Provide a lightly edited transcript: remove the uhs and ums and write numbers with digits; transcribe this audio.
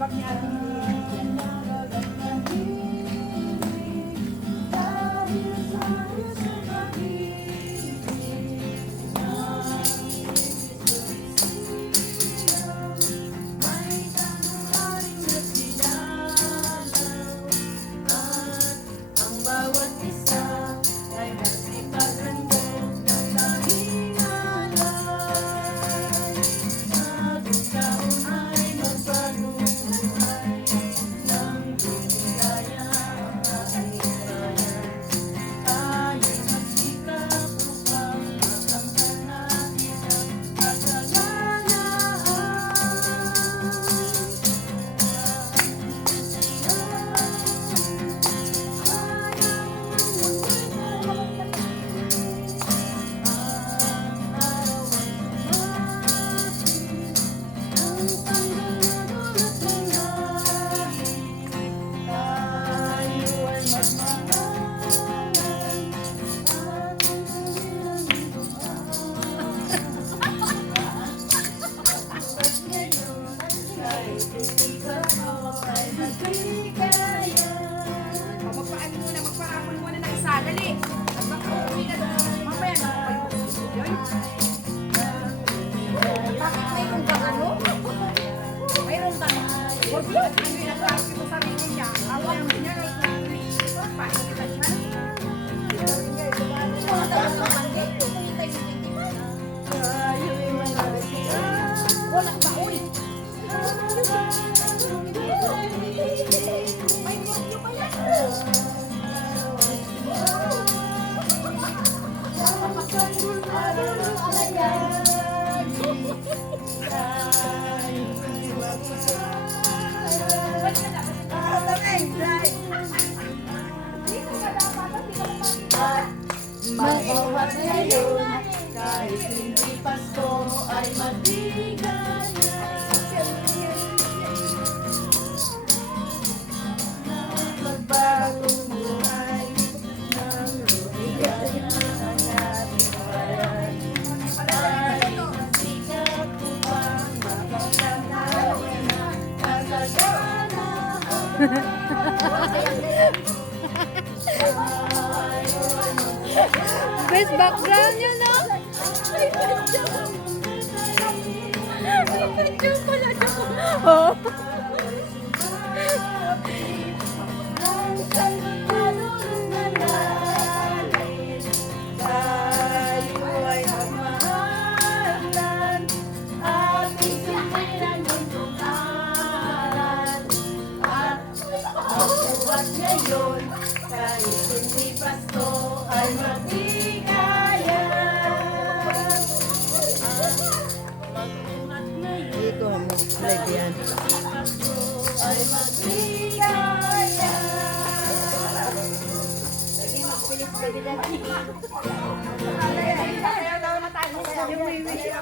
bag ni Ate magpaapon muna ng isa. Dali. Magpapauwi na. Mamaya na ako kayo. Yun. Bakit mayroon kang ano? Mayroon kang ano yung nagkakasin mo sa sarili niya? Awag mo niya na paano kita siya? Mga tapos ng mangge. Kumita yung titiman. Wala ba? Uy! May video pa yan. Mag-uwag ngayon, kahit hindi Pasko ay matigaya. Magbagong buhay ng lumiligaya ang ating bayan. Dahil masikap upang mapagtanawin ang Best background yun, no? Oh. Ngayon, kahit hindi Pasko ay matigaya. Mag-umat ngayon, Ito mo, live yan. Pasko ay matigaya. Sige, magpilit ka din. Kaya daw na tayo.